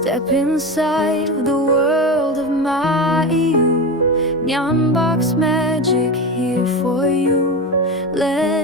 Step inside the world of Maaiyu Nyanbox magic here for you. Let